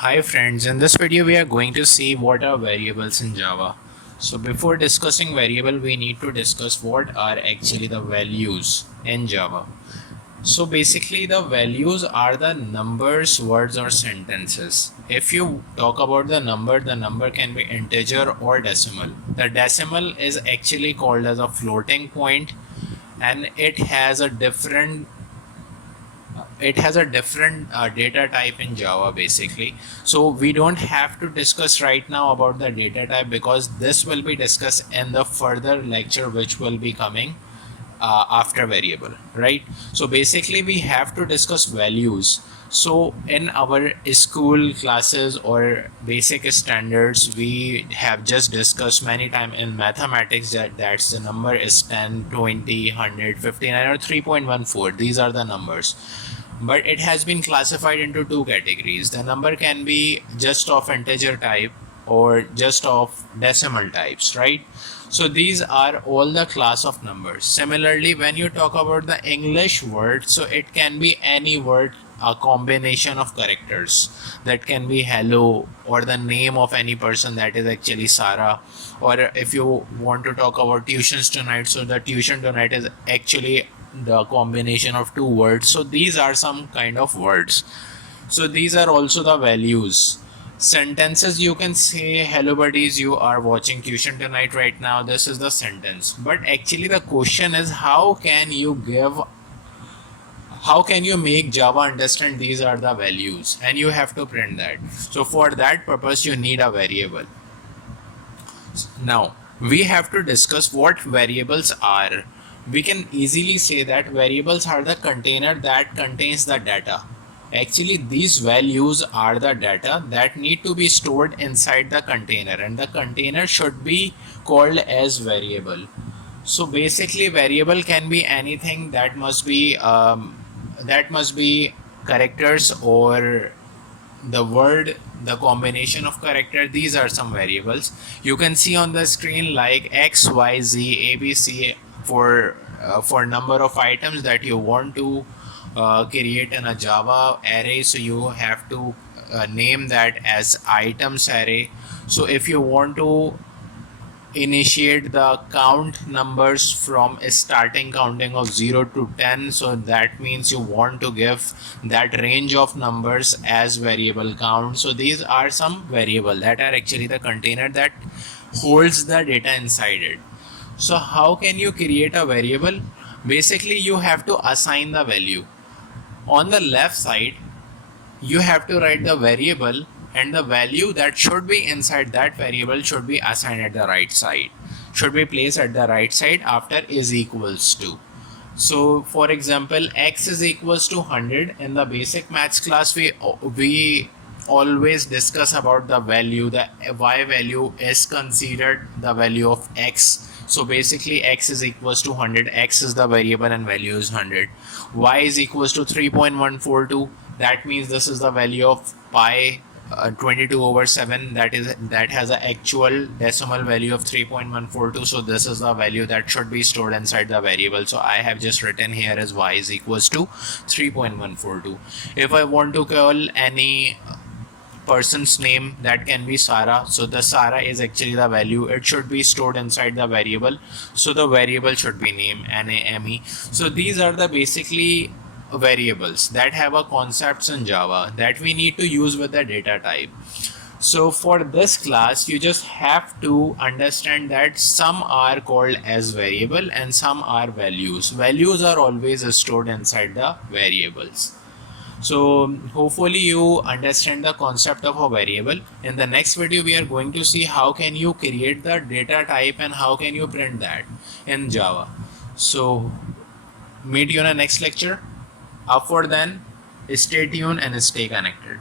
Hi friends, in this video we are going to see what are variables in Java. So before discussing variable, we need to discuss what are actually the values in Java. So basically the values are the numbers, words or sentences. If you talk about the number can be integer or decimal. The decimal is actually called as a floating point, and it has a different data type in Java basically. So we don't have to discuss right now about the data type because this will be discussed in the further lecture which will be coming after variable, right? So basically we have to discuss values. So in our school classes or basic standards, we have just discussed many times in mathematics that's the number is 10, 20, 100, 59 or 3.14. These are the numbers, but it has been classified into two categories. The number can be just of integer type or just of decimal types, right? So these are all the class of numbers. Similarly, when you talk about the English word, so it can be any word, a combination of characters. That can be hello or the name of any person, that is actually Sarah. Or if you want to talk about tuitions tonight, so the tuition tonight is actually the combination of two words. So these are some kind of words. So these are also the values. Sentences, you can say hello buddies, you are watching tuition tonight right now. This is the sentence, but actually the question is how can you make Java understand these are the values, and you have to print that. So for that purpose you need a variable. Now we have to discuss what variables are. We can easily say that variables are the container that contains the data. Actually these values are the data that need to be stored inside the container, and the container should be called as variable. So basically variable can be anything that must be characters or the word, the combination of character. These are some variables you can see on the screen, like x, y, z, a, b, c for number of items that you want to create in a Java array. So you have to name that as items array. So if you want to initiate the count numbers from a starting counting of 0 to 10, so that means you want to give that range of numbers as variable count. So these are some variable that are actually the container that holds the data inside it. So how can you create a variable? Basically you have to assign the value. On the left side you have to write the variable, and the value that should be inside that variable should be assigned at the right side, should be placed at the right side after is equals to. So for example, x is equals to 100. In the basic maths class we always discuss about the value. The y value is considered the value of x. So basically x is equals to 100. X is the variable and value is 100. Y is equals to 3.142. That means this is the value of pi 22/7. That has an actual decimal value of 3.142. So this is the value that should be stored inside the variable. So I have just written here as y is equals to 3.142. If I want to call any person's name, that can be Sarah. So the Sarah is actually the value, it should be stored inside the variable. So the variable should be name, NAME. So these are the basically variables that have a concepts in Java that we need to use with the data type. So for this class you just have to understand that some are called as variable and some are values. Values are always stored inside the variables. So hopefully you understand the concept of a variable. In the next video we are going to see how can you create the data type and how can you print that in Java. So meet you in the next lecture. Up for then, stay tuned and stay connected.